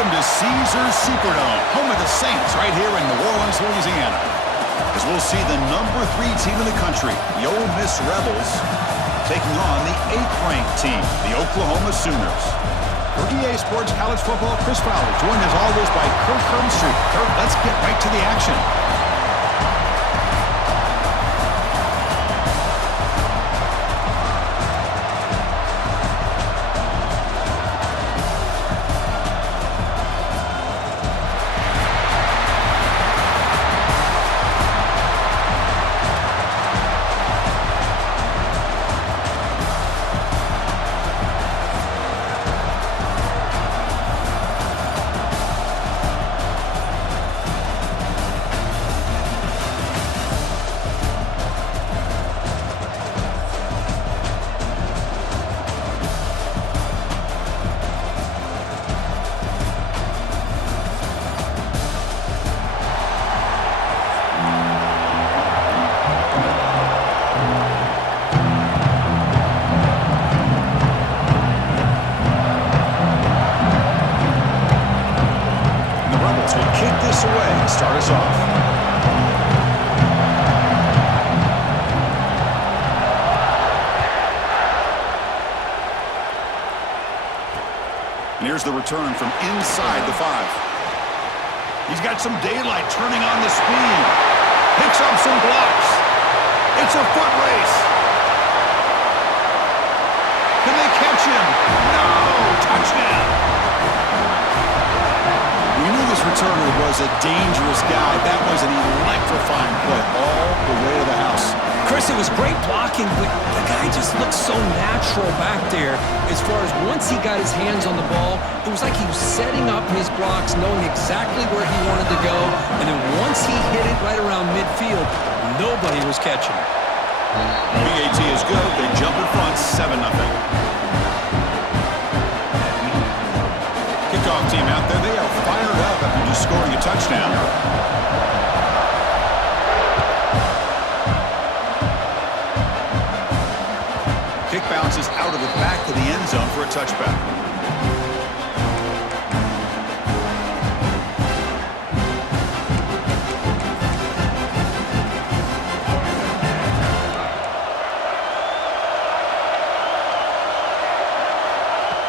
Welcome to Caesars Superdome, home of the Saints, right here in New Orleans, Louisiana. As we'll see the number 3 team in the country, the Ole Miss Rebels, taking on the 8th-ranked team, the Oklahoma Sooners. For EA Sports College Football, Chris Fowler, joined as always by Kirk Herbstreit. Kirk, let's get right to the action. Start us off. And here's the return from inside the 5. He's got some daylight turning on the speed. Picks up some blocks. It's a foot race. Can they catch him? No! Touchdown! We knew this returner was a dangerous guy. That was an electrifying play all the way to the house. Chris, it was great blocking, but the guy just looked so natural back there. As far as once he got his hands on the ball, it was like he was setting up his blocks, knowing exactly where he wanted to go. And then once he hit it right around midfield, nobody was catching it. PAT is good. They jump in front, 7-0. Kickoff team out there, they are fired up after just scoring a touchdown. Kick bounces out of the back of the end zone for a touchback.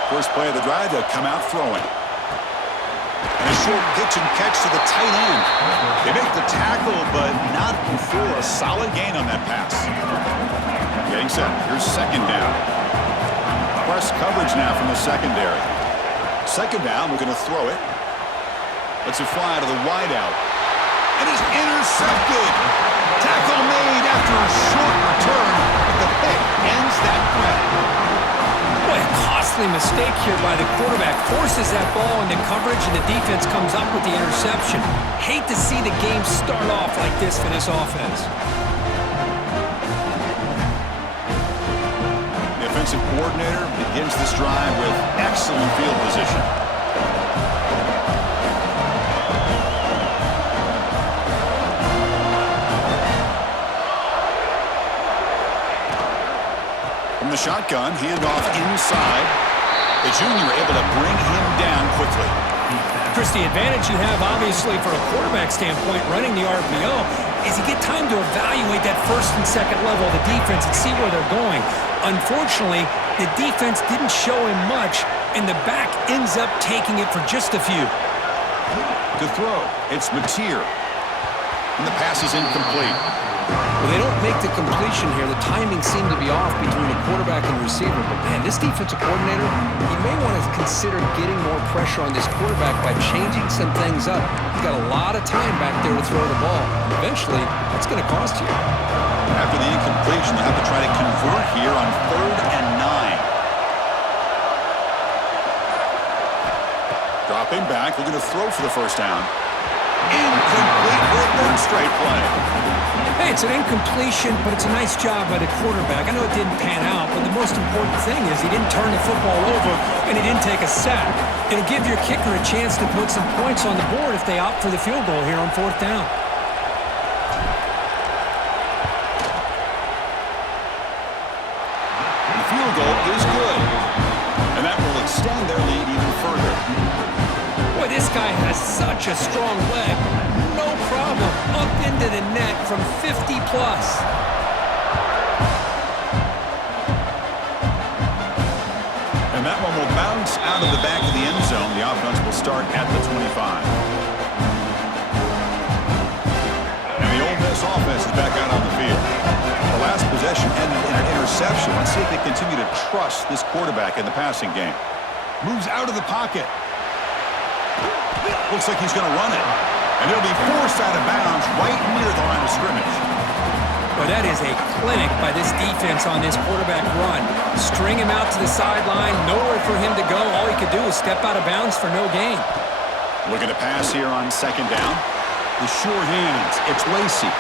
First play of the drive, they'll come out throwing. And a short pitch and catch to the tight end. They make the tackle, but not before a solid gain on that pass. Getting set. Here's second down. Press coverage now from the secondary. Second down, we're going to throw it. Lets it fly to the wideout. It is intercepted. Tackle made after a short return, but the pick ends that threat. Boy, a costly mistake here by the quarterback. Forces that ball into coverage, and the defense comes up with the interception. Hate to see the game start off like this for this offense. The offensive coordinator begins this drive with excellent field position. The shotgun, handoff inside. The junior able to bring him down quickly. Chris, the advantage you have, obviously, from a quarterback standpoint, running the RPO, is you get time to evaluate that first and second level of the defense and see where they're going. Unfortunately, the defense didn't show him much, and the back ends up taking it for just a few. To throw, it's Mateer. And the pass is incomplete. Well, they don't make the completion here. The timing seemed to be off between the quarterback and the receiver. But, man, this defensive coordinator, he may want to consider getting more pressure on this quarterback by changing some things up. He's got a lot of time back there to throw the ball. Eventually, that's going to cost you. After the incompletion, they'll have to try to convert here on 3rd and 9. Dropping back, looking to throw for the first down. Incomplete for a 3rd straight play. Hey, it's an incompletion, but it's a nice job by the quarterback. I know it didn't pan out, but the most important thing is he didn't turn the football over and he didn't take a sack. It'll give your kicker a chance to put some points on the board if they opt for the field goal here on 4th down. The field goal is good, and that will extend their lead even further. Boy, such a strong leg. No problem. Up into the net from 50-plus. And that one will bounce out of the back of the end zone. The offense will start at the 25. And the Ole Miss offense is back out on the field. The last possession ended in an interception. Let's see if they continue to trust this quarterback in the passing game. Moves out of the pocket. Looks like he's going to run it. And he'll be forced out of bounds right near the line of scrimmage. Well, that is a clinic by this defense on this quarterback run. String him out to the sideline, nowhere for him to go. All he could do is step out of bounds for no gain. Looking to pass here on second down. The sure hands. It's Lacy.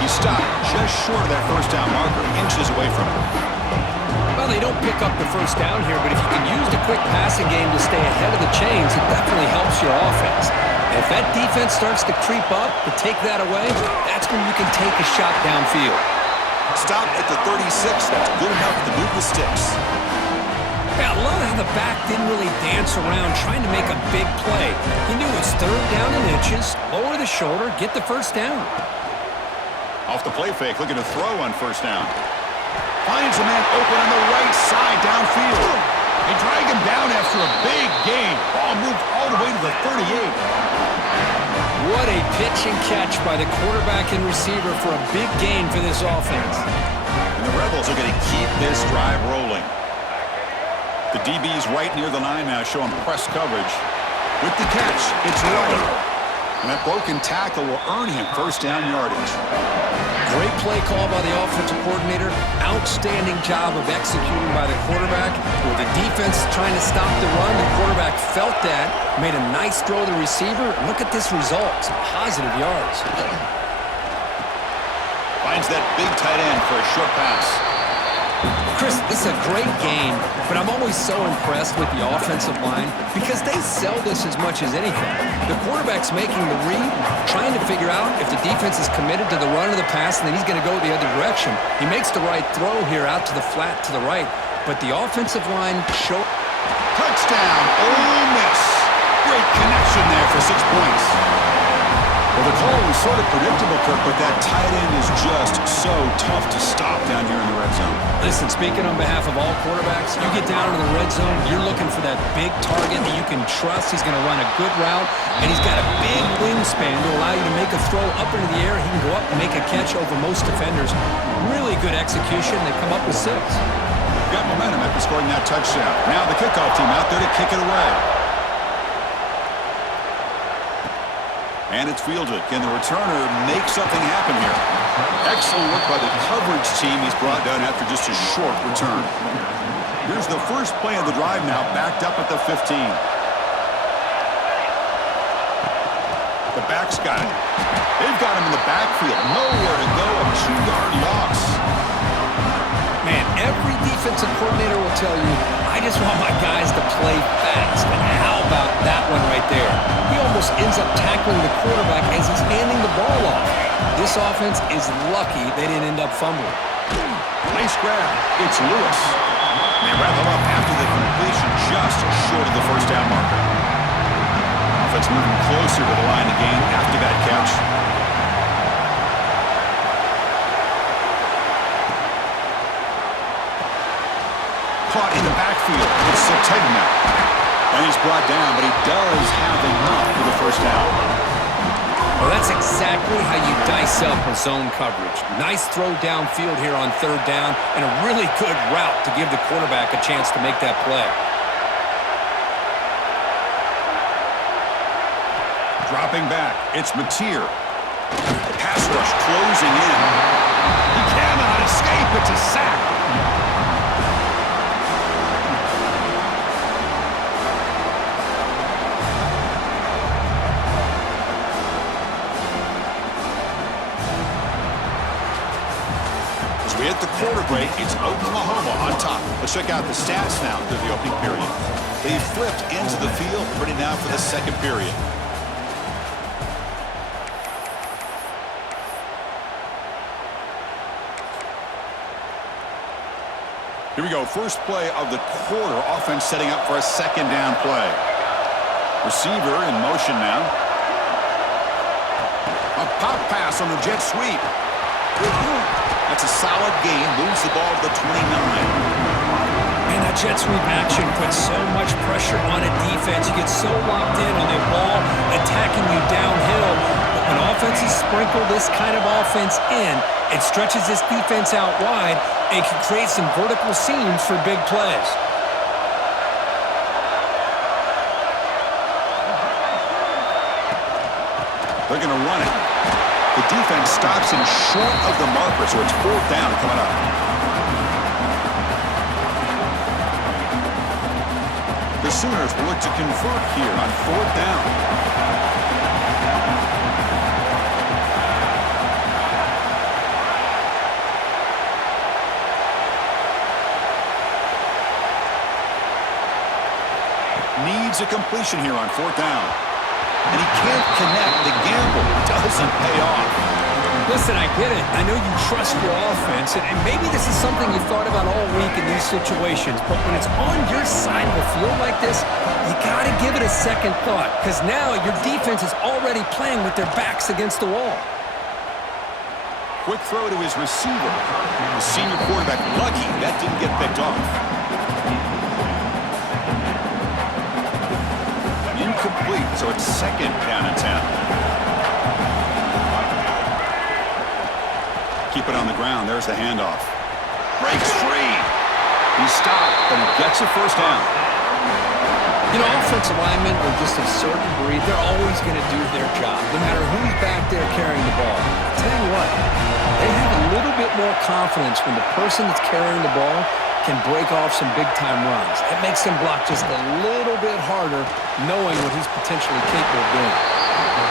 He stopped just short of that first down marker, inches away from it. Well, they don't pick up the first down here, but if you can use the quick passing game to stay ahead of the chains, it definitely helps your offense. And if that defense starts to creep up to take that away, that's when you can take a shot downfield. Stop at the 36. That's good enough to move the sticks. Yeah, I love how the back didn't really dance around trying to make a big play. He knew it was third down in inches, lower the shoulder, get the first down. Off the play fake, looking to throw on first down. Finds a man open on the right side downfield. They drag him down after a big gain. Ball moved all the way to the 38. What a pitch and catch by the quarterback and receiver for a big gain for this offense. And the Rebels are going to keep this drive rolling. The DB's right near the line now, showing press coverage. With the catch, it's right. And that broken tackle will earn him first down yardage. Great play call by the offensive coordinator. Outstanding job of executing by the quarterback. With the defense trying to stop the run, the quarterback felt that, made a nice throw to the receiver. Look at this result. Some positive yards. Finds that big tight end for a short pass. Chris, this is a great game, but I'm always so impressed with the offensive line because they sell this as much as anything. The quarterback's making the read, trying to figure out if the defense is committed to the run or the pass, and then he's going to go the other direction. He makes the right throw here out to the flat to the right, but the offensive line show... Touchdown, Ole Miss. Great connection there for 6 points. Well, the call was sort of predictable, Kirk, but that tight end is just so tough to stop down here in the red zone. Listen, speaking on behalf of all quarterbacks, you get down into the red zone, you're looking for that big target that you can trust. He's going to run a good route, and he's got a big wingspan to allow you to make a throw up into the air. He can go up and make a catch over most defenders. Really good execution. They come up with 6. Got momentum after scoring that touchdown. Now the kickoff team out there to kick it away. And it's fielded. Can the returner make something happen here? Excellent work by the coverage team. He's brought down after just a short return. Here's the first play of the drive now, backed up at the 15. The back's got it. They've got him in the backfield. Nowhere to go. A 2-yard loss. Man, every defensive coordinator will tell you, I just want my guys to play fast. And how about that one right there? He almost ends up tackling the quarterback as he's handing the ball off. This offense is lucky they didn't end up fumbling. Nice grab. It's Lewis. They wrap him up after the completion just short of the first down marker. Offense moving closer to the line of game after that catch. Caught in the backfield. It's Sategna. And he's brought down, but he does have enough for the first down. Well, that's exactly how you dice up a zone coverage. Nice throw downfield here on third down, and a really good route to give the quarterback a chance to make that play. Dropping back, it's Mateer. Pass rush closing in. He cannot escape. It's a sack. We hit the quarter break. It's Oklahoma on top. Let's check out the stats now through the opening period. They flipped into the field, ready now for the second period. Here we go. First play of the quarter. Offense setting up for a second down play. Receiver in motion now. A pop pass on the jet sweep. That's a solid gain. Moves the ball to the 29. And that jet sweep action puts so much pressure on a defense. You get so locked in on the ball attacking you downhill. But when offenses sprinkle this kind of offense in, it stretches this defense out wide and can create some vertical seams for big plays. They're going to run it. The defense stops him short of the marker, so it's 4th down coming up. The Sooners will look to convert here on 4th down. Needs a completion here on 4th down. And he can't connect. The gamble doesn't pay off. Listen, I get it. I know you trust your offense, and maybe this is something you thought about all week in these situations, but when it's on your side of the field like this, you got to give it a second thought, because now your defense is already playing with their backs against the wall. Quick throw to his receiver. The senior quarterback lucky that didn't get picked off. Incomplete, so it's 2nd down and 10. Keep it on the ground. There's the handoff. Breaks free. He stopped, but he gets a 1st down. You know, offensive linemen are just a certain breed. They're always going to do their job, no matter who's back there carrying the ball. I'll tell you what, they have a little bit more confidence when the person that's carrying the ball can break off some big-time runs. It makes them block just a little bit harder, knowing what he's potentially capable of doing.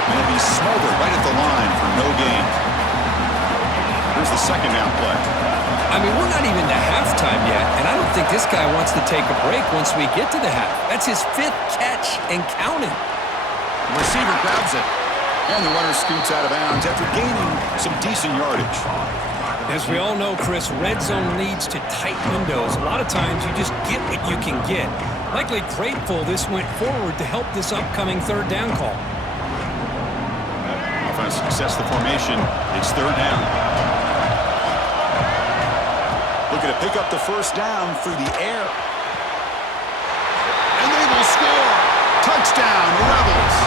And he'll be smothered right at the line for no gain. Here's the 2nd down play. I mean, we're not even to halftime yet, and I don't think this guy wants to take a break once we get to the half. That's his 5th catch and counting. The receiver grabs it, and the runner scoots out of bounds after gaining some decent yardage. As we all know, Chris, red zone leads to tight windows. A lot of times you just get what you can get. Likely grateful this went forward to help this upcoming 3rd down call. Offense success the formation. It's 3rd down. Looking to pick up the 1st down through the air. And they will score. Touchdown, Rebels.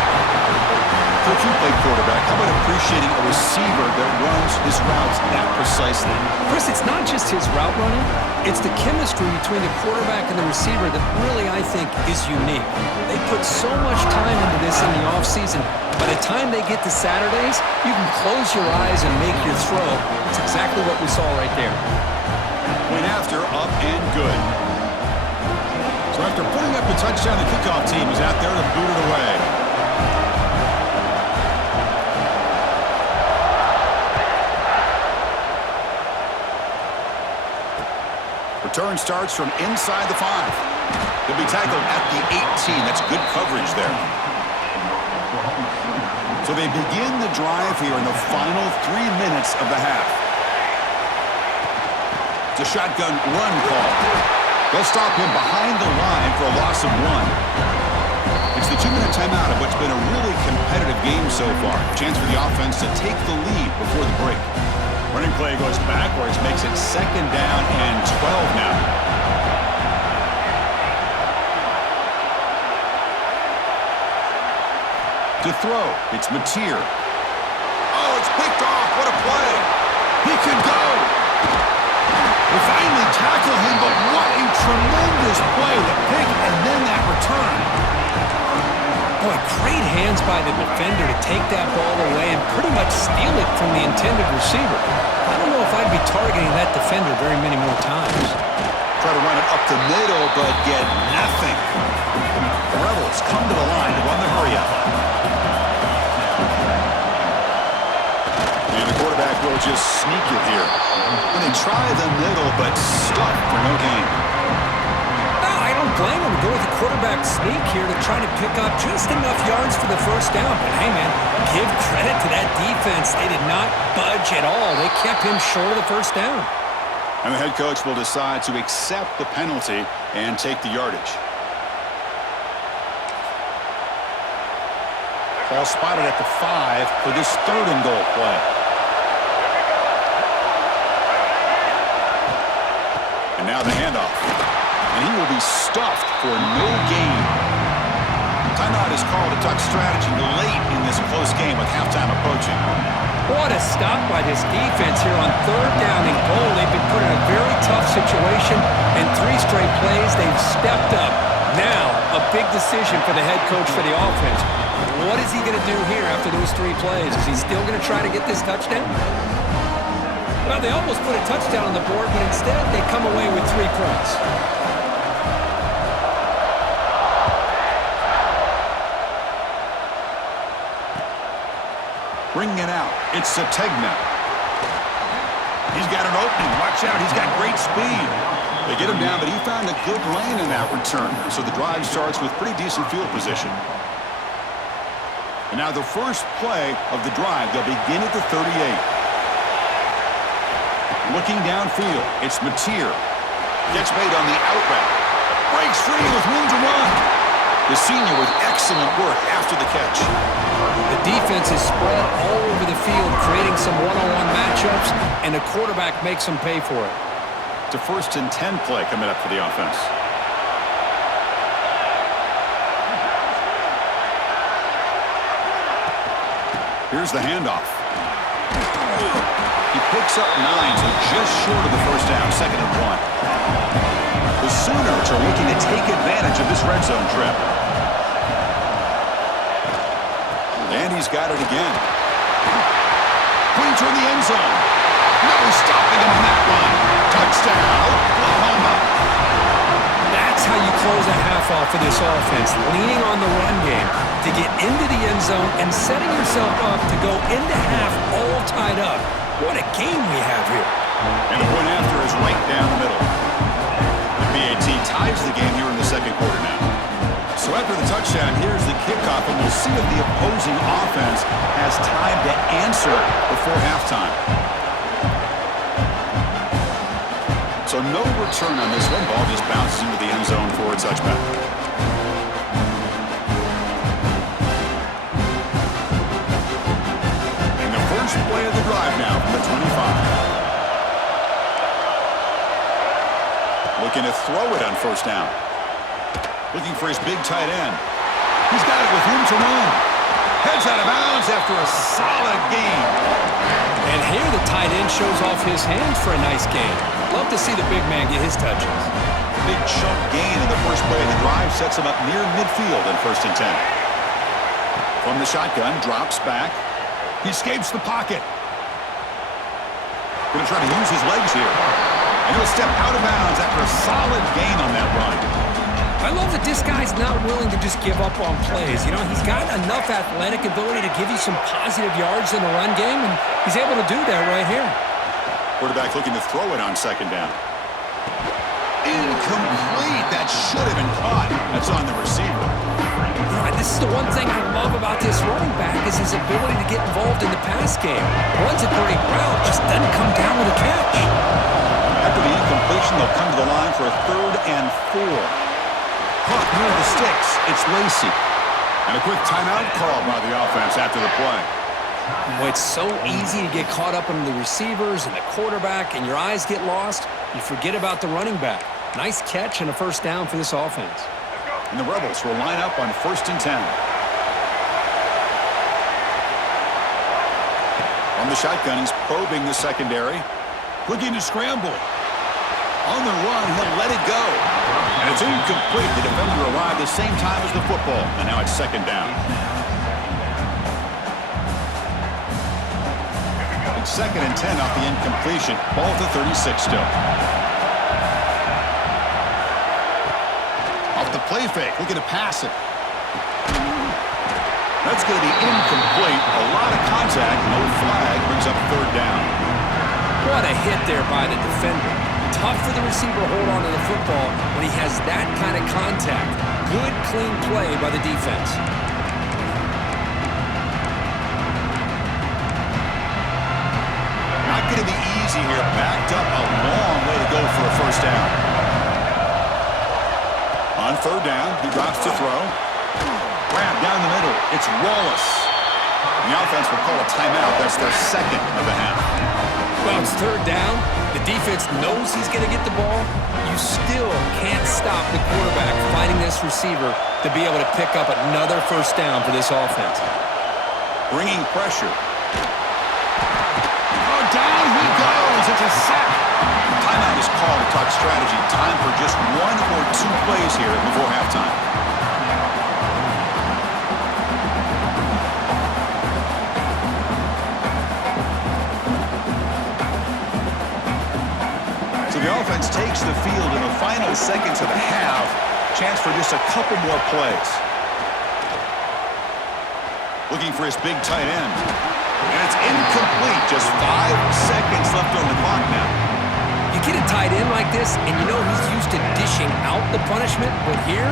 Coach, you play quarterback. How about appreciating a receiver that runs his routes that precisely? Chris, it's not just his route running. It's the chemistry between the quarterback and the receiver that really, I think, is unique. They put so much time into this in the offseason. By the time they get to Saturdays, you can close your eyes and make your throw. It's exactly what we saw right there. Went after, up and good. So after putting up the touchdown, the kickoff team is out there to boot it away. Return starts from inside the 5. He'll be tackled at the 18. That's good coverage there. So they begin the drive here in the final 3 minutes of the half. It's a shotgun run call. They'll stop him behind the line for a loss of 1. It's the 2-minute timeout of what's been a really competitive game so far. Chance for the offense to take the lead before the break. Running play goes backwards, makes it 2nd down and 12 now. To throw, it's Mateer. Oh, it's picked off. What a play. He can go. They finally tackle him, but what a tremendous play. The pick and then that return. Boy, great hands by the defender to take that ball away and pretty much steal it from the intended receiver. I don't know if I'd be targeting that defender very many more times. Try to run it up the middle, but get nothing. The Rebels come to the line to run the hurry up. And the quarterback will just sneak it here. And they try the middle, but stuck for no gain. I don't blame him to go with the quarterback sneak here to try to pick up just enough yards for the 1st down. But hey, man, give credit to that defense. They did not budge at all. They kept him short of the 1st down. And the head coach will decide to accept the penalty and take the yardage. Ball spotted at the 5 for this 3rd and goal play. And now the handoff. And he will be stuffed for no gain. Timeout is called to talk strategy late in this close game with halftime approaching. What a stop by this defense here on 3rd down and goal. They've been put in a very tough situation, and 3 straight plays, they've stepped up. Now, a big decision for the head coach for the offense. What is he going to do here after those 3 plays? Is he still going to try to get this touchdown? Well, they almost put a touchdown on the board, but instead they come away with 3 points. Bringing it out, it's Sategna. He's got an opening. Watch out, he's got great speed. They get him down, but he found a good lane in that return. So the drive starts with pretty decent field position. And now the first play of the drive, they'll begin at the 38. Looking downfield, it's Mateer. Gets made on the out route. Breaks free with room to run. The senior with excellent work after the catch. The defense is spread all over the field, creating some one-on-one matchups, and the quarterback makes them pay for it. It's a 1st and 10 play coming up for the offense. Here's the handoff. He picks up 9, so just short of the first down, 2nd and 1. The Sooners are looking to take advantage of this red zone trip. And he's got it again. Pointer in the end zone. No stopping him on that one. Touchdown, Oklahoma. That's how you close a half off for this offense, leaning on the run game to get into the end zone and setting yourself up to go into half all tied up. What a game we have here. And the point after is right down the middle. The BAT ties the game here in the 2nd quarter now. So after the touchdown, here's the kickoff, and we'll see if the opposing offense has time to answer before halftime. So no return on this one. Ball just bounces into the end zone for a touchback. And the first play of the drive now from the 25. Looking to throw it on 1st down. Looking for his big tight end. He's got it with room to run. Heads out of bounds after a solid gain. And here the tight end shows off his hands for a nice gain. Love to see the big man get his touches. Big chunk gain in the first play of the drive sets him up near midfield in 1st and 10. From the shotgun, drops back. He escapes the pocket. Going to try to use his legs here. And he'll step out of bounds after a solid gain on that run. I love that this guy's not willing to just give up on plays. You know, he's got enough athletic ability to give you some positive yards in the run game, and he's able to do that right here. Quarterback looking to throw it on 2nd down. Incomplete. That should have been caught. That's on the receiver. You know, this is the one thing I love about this running back is his ability to get involved in the pass game. Runs a great route, just doesn't come down with a catch. After the incompletion, they'll come to the line for a 3rd and 4. Caught near the sticks. It's Lacey. And a quick timeout call by the offense after the play. Boy, it's so easy to get caught up in the receivers and the quarterback, and your eyes get lost. You forget about the running back. Nice catch and a 1st down for this offense. And the Rebels will line up on 1st and 10. On the shotgun, he's probing the secondary. Looking to scramble. On the run, he'll let it go. And it's incomplete. The defender arrived the same time as the football. And now it's 2nd down. It's 2nd and 10 off the incompletion. Ball to 36 still. Off the play fake. Looking to pass it. That's going to be incomplete. A lot of contact. No flag. Brings up 3rd down. What a hit there by the defender. Tough for the receiver to hold on to the football when he has that kind of contact. Good, clean play by the defense. Not going to be easy here. Backed up a long way to go for a 1st down. On 3rd down, he drops to throw. Grab down the middle. It's Wallace. The offense will call a timeout. That's their second of the half. Well, it's third down. The defense knows he's going to get the ball. You still can't stop the quarterback finding this receiver to be able to pick up another first down for this offense. Bringing pressure. Oh, down he goes. It's a sack. Timeout is called to talk strategy. Time for just one or two plays here before halftime. So the offense takes the field in the final seconds of the half. Chance for just a couple more plays. Looking for his big tight end. And it's incomplete. Just 5 seconds left on the clock now. You get a tight end like this, and you know he's used to dishing out the punishment, but here,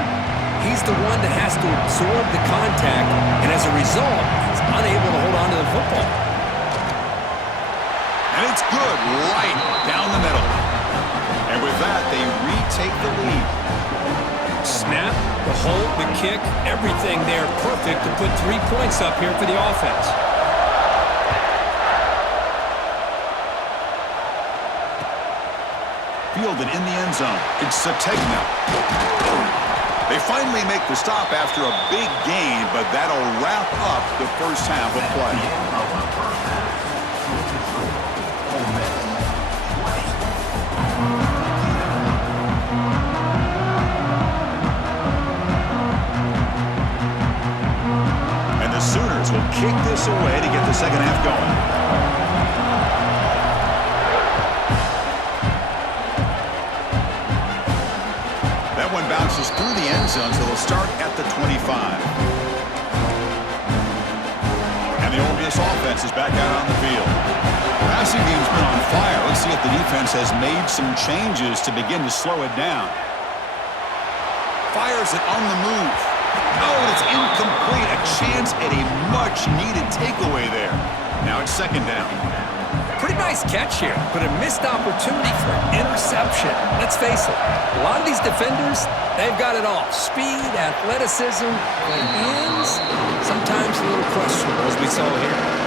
he's the one that has to absorb the contact, and as a result, he's unable to hold on to the football. And it's good, right down the middle. And with that, they retake the lead. Snap, the hold, the kick, everything there perfect to put 3 points up here for the offense. Fielded in the end zone. It's Sategna. They finally make the stop after a big gain, but that'll wrap up the first half of play. And the Sooners will kick this away to get the second half going. Bounces through the end zone, so they'll start at the 25. And the Ole Miss offense is back out on the field. The passing game's been on fire. Let's see if the defense has made some changes to begin to slow it down. Fires it on the move. Oh, it's incomplete. A chance at a much-needed takeaway there. Now it's second down. Pretty nice catch here, but a missed opportunity for an interception. Let's face it, a lot of these defenders, they've got it all. Speed, athleticism, but hands, sometimes a little questionable, as we saw here.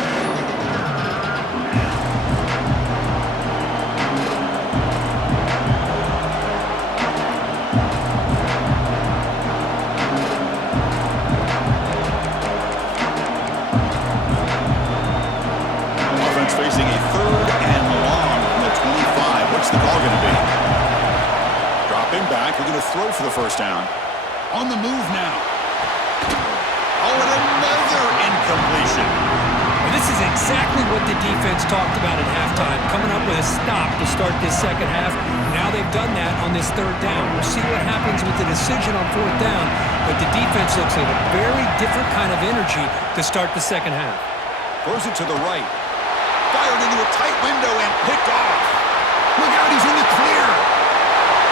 Facing a third and long from the 25. What's the call going to be? Dropping back. We're going to throw for the first down. On the move now. Oh, and another incompletion. Well, this is exactly what the defense talked about at halftime, coming up with a stop to start this second half. Now they've done that on this third down. We'll see what happens with the decision on fourth down, but the defense looks like a very different kind of energy to start the second half. Throws it to the right. Fired into a tight window and picked off. Look out, he's in the clear.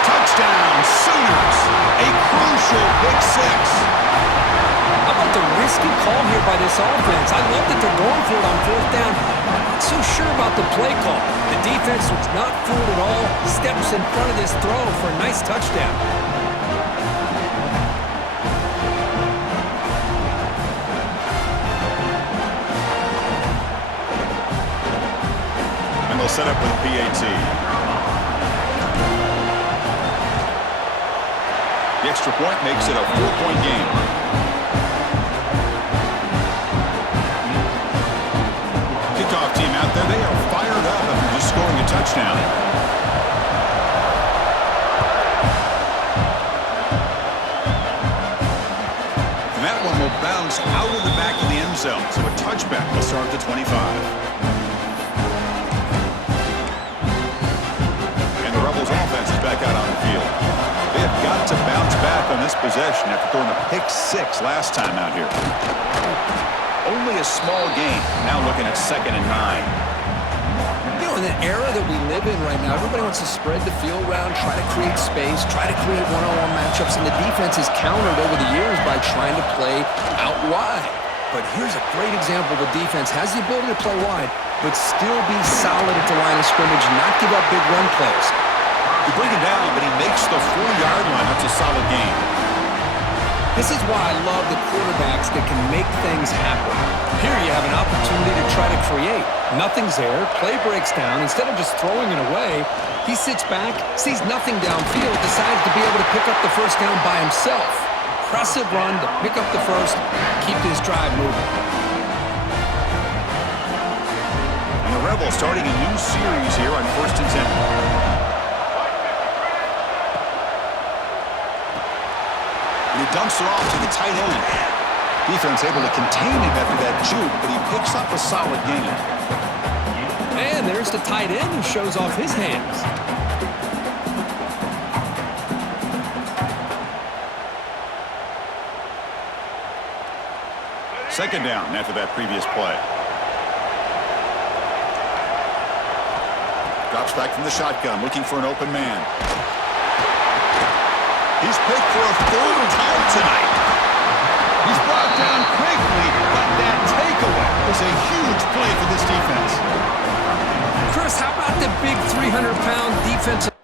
Touchdown, Sooners. A crucial pick 6. How about the risky call here by this offense? I love that they're going for it on fourth down. I'm not so sure about the play call. The defense was not fooled at all. Steps in front of this throw for a nice touchdown. They'll set up with PAT. The extra point makes it a 4-point game. Kickoff team out there. They are fired up after just scoring a touchdown. And that one will bounce out of the back of the end zone. So a touchback will start at the 25. Offense is back out on the field. They have got to bounce back on this possession after throwing a pick 6 last time out here. Only a small gain. Now looking at 2nd and 9. You know, in the era that we live in right now, everybody wants to spread the field around, try to create space, try to create one-on-one matchups, and the defense has countered over the years by trying to play out wide. But here's a great example. The defense has the ability to play wide, but still be solid at the line of scrimmage, not give up big run plays. You bring it down, but he makes the 4-yard line. That's a solid gain. This is why I love the quarterbacks that can make things happen. Here you have an opportunity to try to create. Nothing's there, play breaks down. Instead of just throwing it away, he sits back, sees nothing downfield, decides to be able to pick up the first down by himself. Impressive run to pick up the first, keep this drive moving. And the Rebels starting a new series here on 1st and 10. And he dumps it off to the tight end. Defense able to contain him after that juke, but he picks up a solid gain. And there's the tight end who shows off his hands. Second down after that previous play. Drops back from the shotgun, looking for an open man. He's picked for a third time tonight. He's brought down quickly, but that takeaway is a huge play for this defense. Chris, how about the big 300-pound defensive